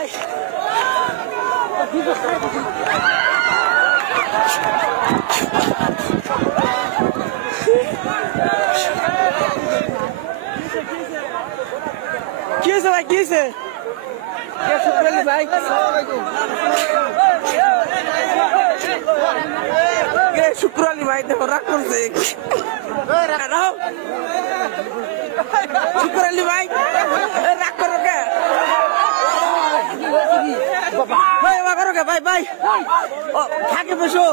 ভাই কি হয়েছে ভাই কি হয়েছে শুক্রালি ভাই শুক্রালি ভাই দেখো রাগ করছে শুক্রালি ভাই রাগ করো কে করো কে ভাই ভাই থাকে বসো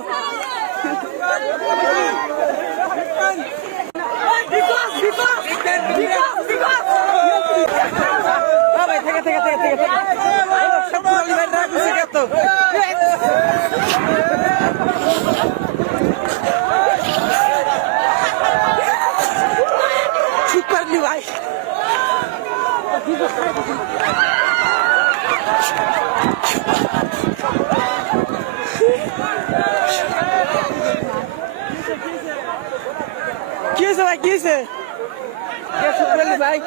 শুক্রালি ভাই কি হয়েছে ভাই কি হয়েছে শুক্রালি ভাই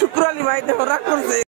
শুক্রালি ভাই দেখো রাগ করছে